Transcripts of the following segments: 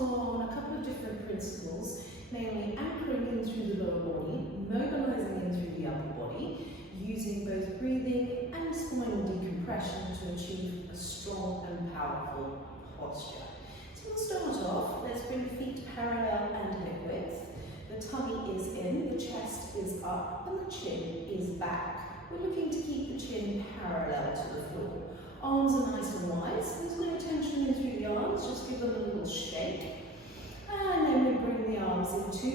on a couple of different principles, mainly anchoring in through the lower body, mobilizing in through the upper body, using both breathing and spinal decompression to achieve a strong and powerful posture. So we'll start off. Let's bring feet parallel and hip width. The tummy is in, the chest is up, and the chin is back. We're looking to keep the chin parallel to the floor. Arms are nice and wide, so there's no tension in through the arms, just give them a little shake. And then we bring the arms into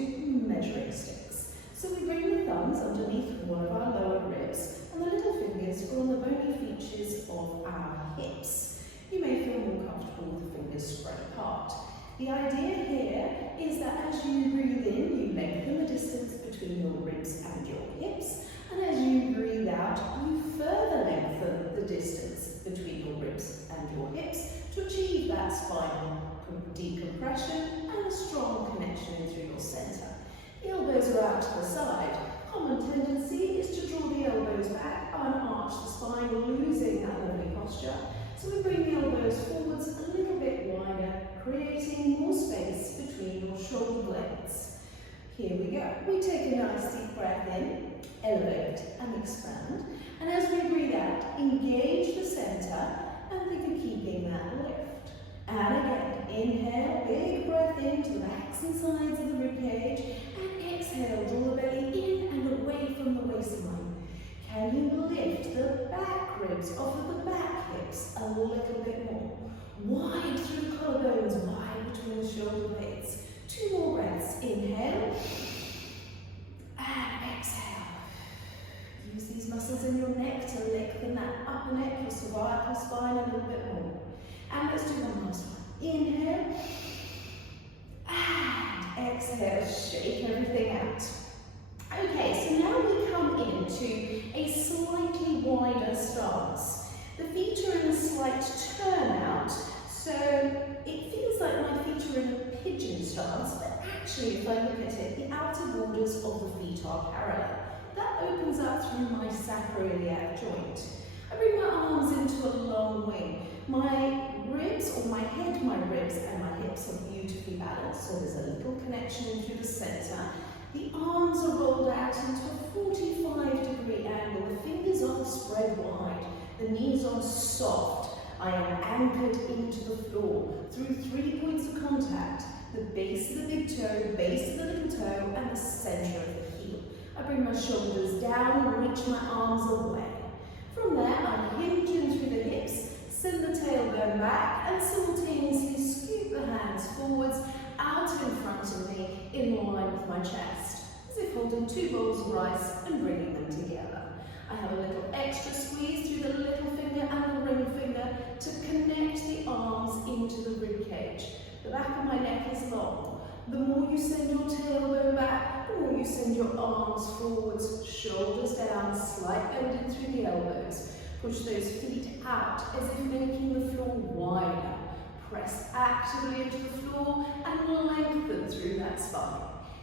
measuring sticks. So we bring the thumbs underneath one of our lower ribs, and the little fingers are on the bony features of our hips. You may feel more comfortable with the fingers spread apart. The idea here is that as you breathe in, you lengthen the distance between your ribs and your hips, and as you breathe out, you further lengthen the distance between your ribs and your hips to achieve that spinal decompression and a strong connection through your centre. The elbows are out to the side. Common tendency is to draw the elbows back, unarch the spine, losing that lovely posture. So we bring the elbows forwards a little bit wider, creating more space between your shoulder blades. Here we go. We take a nice deep breath in, elevate and expand. And as we breathe out, engage the centre and think of keeping that lift. And again, inhale, big breath into the backs and sides of the ribcage, and exhale, draw the belly in and away from the waistline. Can you lift the back ribs off of the back hips a little bit more? Wide through the collarbones, wide between the shoulder blades. 2 more breaths. Inhale and exhale. Use these muscles in your neck to lengthen that upper neck, your cervical spine a little bit more. And let's do one last one. Inhale and exhale. Shake everything out. Okay, so now we come into a slightly wider stance. The feet are in a slight turnout, so it feels like my feet are in a pigeon stance, but actually if I look at it, the outer borders of the feet are parallel. That opens up through my sacroiliac joint. I bring my arms into a long wing. My ribs, or my head, my ribs and my hips are beautifully balanced, so there's a little connection into the centre. The arms are rolled out into a 45-degree angle. The fingers are spread wide. The knees are soft. I am anchored into the floor through 3 points of contact. The base of the big toe, base of the little toe, and the centre of the heel. I bring my shoulders down and reach my arms away. From there, I hinge in through the hips, send the tailbone back, and simultaneously scoop the hands forwards, out in front of me, in line with my chest, as if holding 2 bowls of rice and bringing them together. I have a little extra squeeze through the little finger and the ring finger to connect the arms into the rib cage. The back of my neck is long. The more you send your tailbone back, the more you send your arms forwards, shoulders down, slight bend in through the elbows. Push those feet out as if making the floor wider. Press actively into the floor and lengthen through that spine.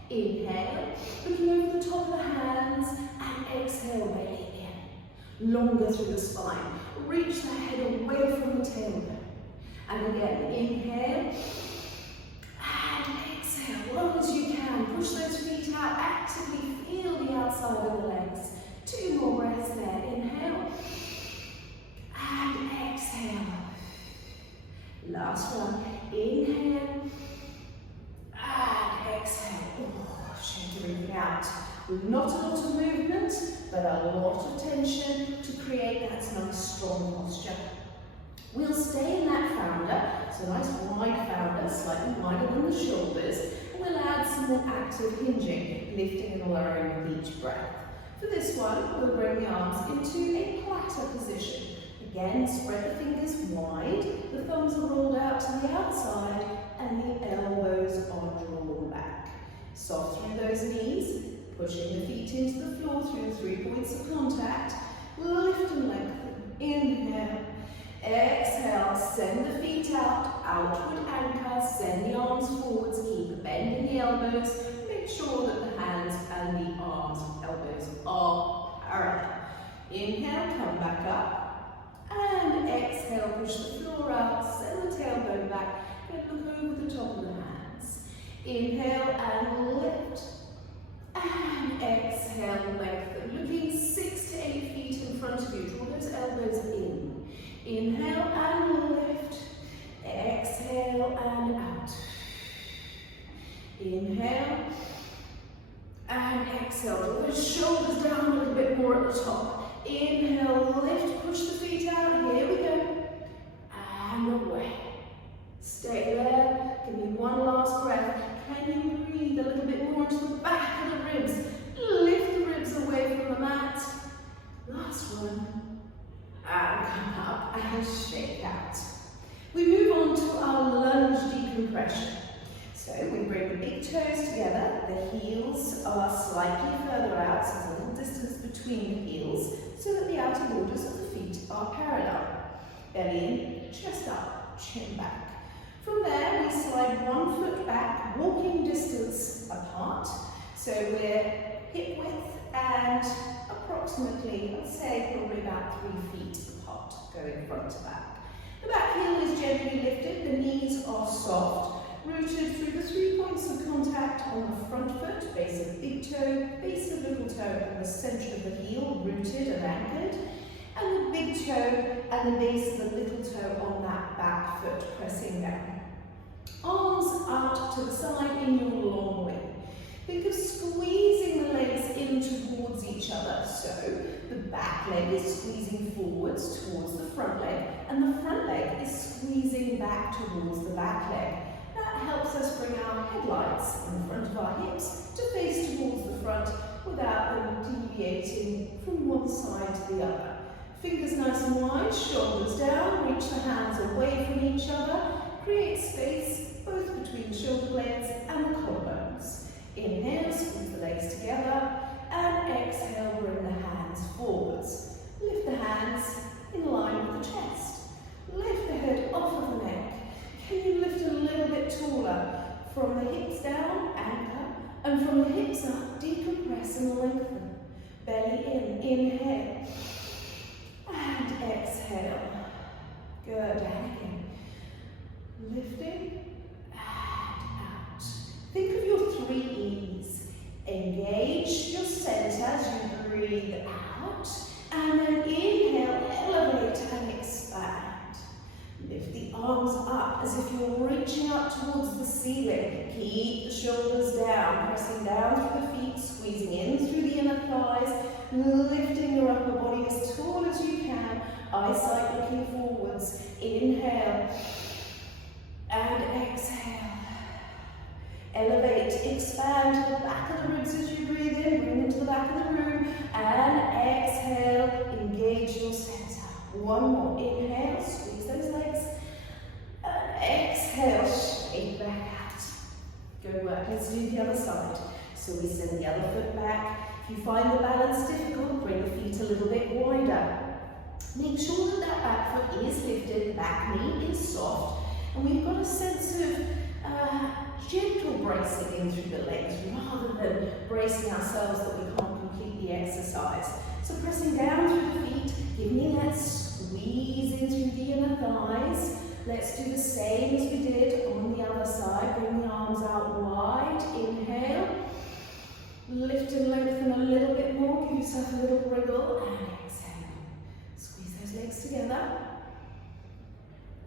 Inhale, looking over the top of the hands, and exhale, belly in. Longer through the spine. Reach the head away from the tailbone. And again, inhale, and exhale, long as you can. Push those feet out, actively feel the outside of the legs. 2 more breaths there. Inhale, and exhale. Last one. Inhale, and exhale. Oh, shake everything out. Not a lot of movement, but a lot of tension to create that nice strong posture. We'll stay in that founder, so nice wide founder, slightly wider than the shoulders, and we'll add some more active hinging, lifting and lowering with each breath. For this one, we'll bring the arms into a platter position. Again, spread the fingers wide, the thumbs are rolled out to the outside, and the elbows are drawn back. Soft through those knees, pushing the feet into the floor through 3 points of contact. Lift and lengthen. Inhale. Exhale. Send the feet out. Outward anchor. Send the arms forwards. Keep a bend in the elbows. Make sure that the hands and the arms, elbows are parallel. Inhale. Come back up. And exhale. Push the floor out. Send the tailbone back. And look over the top of the hand. Inhale and lift. And exhale, lengthen. Looking 6 to 8 feet in front of you. Draw those elbows in. Inhale and lift. Exhale and out. Inhale and exhale. Draw those shoulders down a little bit more at the top. Inhale, lift, push the feet out. Here we go. And away. Stay there. Give me one last breath. Can you breathe a little bit more into the back of the ribs? Lift the ribs away from the mat. Last one. And come up and shake out. We move on to our lunge decompression. So we bring the big toes together. The heels are slightly further out, so there's a little distance between the heels, so that the outer borders of the feet are parallel. Belly in, chest up, chin back. From there, we slide one foot back, walking distance apart. So we're hip width and approximately, I'd say, probably about 3 feet apart, going front to back. The back heel is gently lifted, the knees are soft, rooted through the 3 points of contact on the front foot, base of the big toe, base of the little toe, and the centre of the heel, rooted and anchored. And the big toe and the base of the little toe on that back foot, pressing down. Arms out to the side in your long way. Think of squeezing the legs in towards each other. So the back leg is squeezing forwards towards the front leg, and the front leg is squeezing back towards the back leg. That helps us bring our headlights in the front of our hips to face towards the front without them deviating from one side to the other. Fingers nice and wide, shoulders down, reach the hands away from each other, create space both between the shoulder blades and the collarbones. Inhale, squeeze the legs together, and exhale, bring the hands forwards. Lift the hands in line with the chest. Lift the head off of the neck. Can you lift a little bit taller? From the hips down, anchor, and from the hips up, decompress and lengthen. Belly in, inhale, and exhale. Good, and again. Lifting, and out. Think of your 3 E's. Engage your centre as you breathe out, and then inhale, elevate and expand. Lift the arms up as if you're reaching up towards the ceiling. Keep the shoulders down, pressing down through the feet, squeezing in through the inner thighs, lifting your upper body as tall as you can, eyesight looking forwards. Inhale and exhale. Elevate, expand to the back of the ribs as you breathe in, bring them to the back of the room, and exhale, engage your center. One more, inhale, squeeze those legs, and exhale, shake back out. Good work, let's do the other side. So we send the other foot back. If you find the balance difficult, bring the feet a little bit wider. Make sure that that back foot is lifted, the back knee is soft, and we've got a sense of gentle bracing in through the legs rather than bracing ourselves that we can't complete the exercise. So pressing down through the feet, give me that squeeze in through the inner thighs. Let's do the same as we did on the other side. Bring the arms out wide. Inhale. Lift and lengthen a little bit more. Give yourself a little wriggle. And exhale. Squeeze those legs together.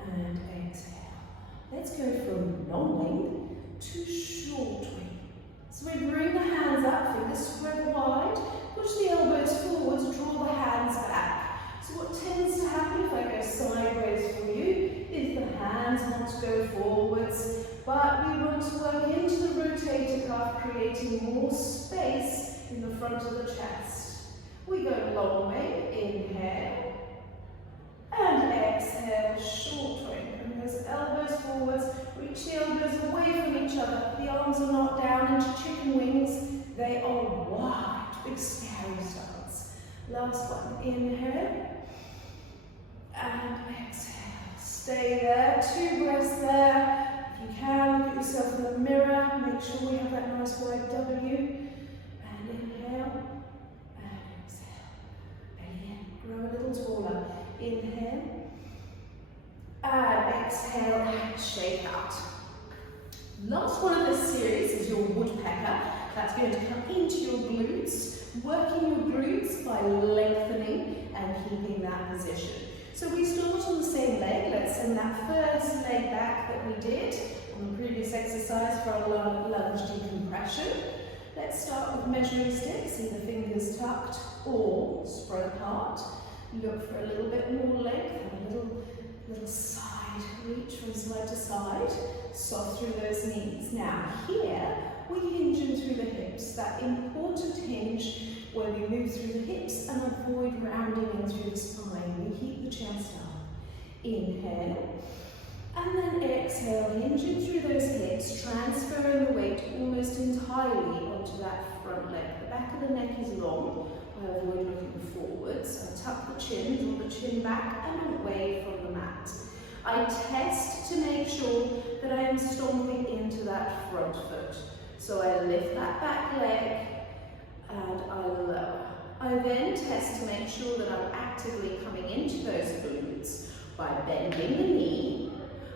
And exhale. Let's go from long wing to short wing. So we bring the hands up, fingers spread wide, push the elbows forwards, draw the hands back. So what tends to happen if I go sideways for you is the hands want to go forwards, but we want to work into the rotator cuff, creating more space in the front of the chest. We go long way, inhale, and exhale, short wing. Bring those elbows forwards, reach the elbows away from each other. The arms are not down into chicken wings, they are wide, big scary stance. Last one, inhale, and exhale. Stay there, 2 breaths there. If you can, look at yourself in the mirror, make sure we have that nice wide W. And inhale, and exhale. Belly in, grow a little taller. Inhale, and exhale, and shake out. Last one of this series is your woodpecker. That's going to come into your glutes, working your glutes by lengthening and keeping that position. So we start on the same leg. Let's send that first leg back that we did on the previous exercise for our lunge decompression. Let's start with measuring sticks, either fingers tucked or spread apart. Look for a little bit more length, and a little side reach from side to side. Soft through those knees. Now here, we hinge in through the hips, that important hinge where we move through the hips and avoid rounding in through the spine. We keep the chest up. Inhale, and then exhale, hinging through those hips, transferring the weight almost entirely onto that front leg. The back of the neck is long. I avoid looking forwards. I tuck the chin, draw the chin back and away from the mat. I test to make sure that I am stomping into that front foot. So I lift that back leg and I lower. I then test to make sure that I'm actively coming into those glutes by bending the knee.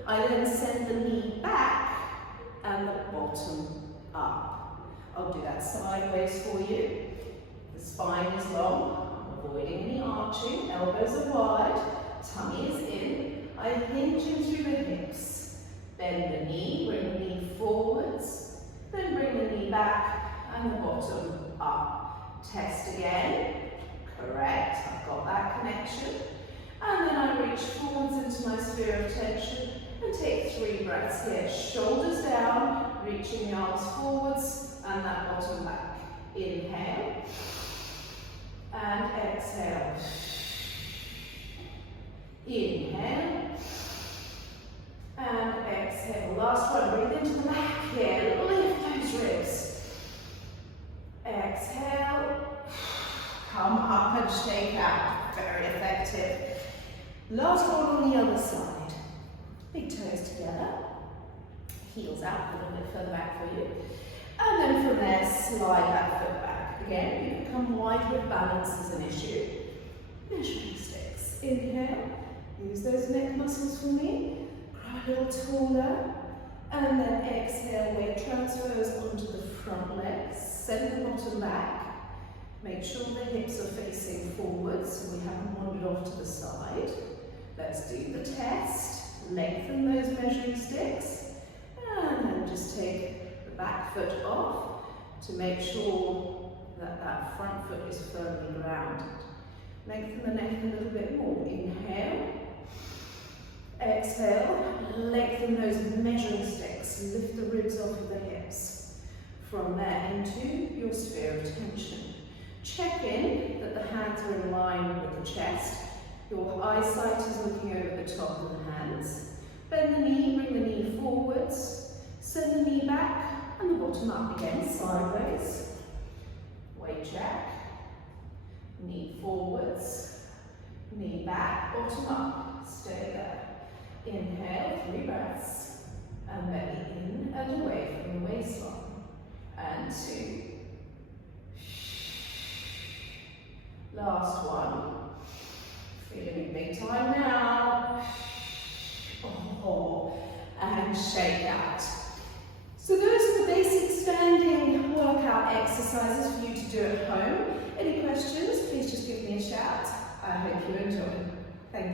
I then send the knee back and the bottom up. I'll do that sideways for you. The spine is long, I'm avoiding any arching, elbows are wide, tummy is in. I hinge in through the hips. Bend the knee, bring the knee forwards, then bring the knee back and the bottom up. Test again. Correct, I've got that connection. And then I reach forwards into my sphere of tension and take 3 breaths here. Shoulders down, reaching the arms forwards and that bottom back. Inhale and exhale. Inhale and exhale. Last one, breathe into the back here. Lift those ribs. Exhale. Come up and shake out. Very effective. Last one on the other side. Big toes together. Heels out a little bit further back for you. And then from there, slide that foot back. Again, you become wide with balance as an issue. Measuring sticks. Inhale. Use those neck muscles for me. Grow a little taller. And then exhale, weight transfers onto the front leg. Send the bottom back. Make sure the hips are facing forward so we haven't wandered off to the side. Let's do the test. Lengthen those measuring sticks. And then just take the back foot off to make sure that that front foot is firmly grounded. Lengthen the neck a little bit more. Inhale. Exhale. Lengthen those measuring sticks. Lift the ribs off of the hips. From there into your sphere of tension. Check in that the hands are in line with the chest. Your eyesight is looking over the top of the hands. Bend the knee, bring the knee forwards. Send the knee back and the bottom up again, sideways. Weight check. Knee forwards. Knee back, bottom up. Stay there. Inhale, 3 breaths. And belly in and away from the waistline. And 2. Last one. Feeling big time now. Oh, and shake out. So those are the basic standing workout exercises for you to do at home. Any questions, please just give me a shout. I hope you enjoy.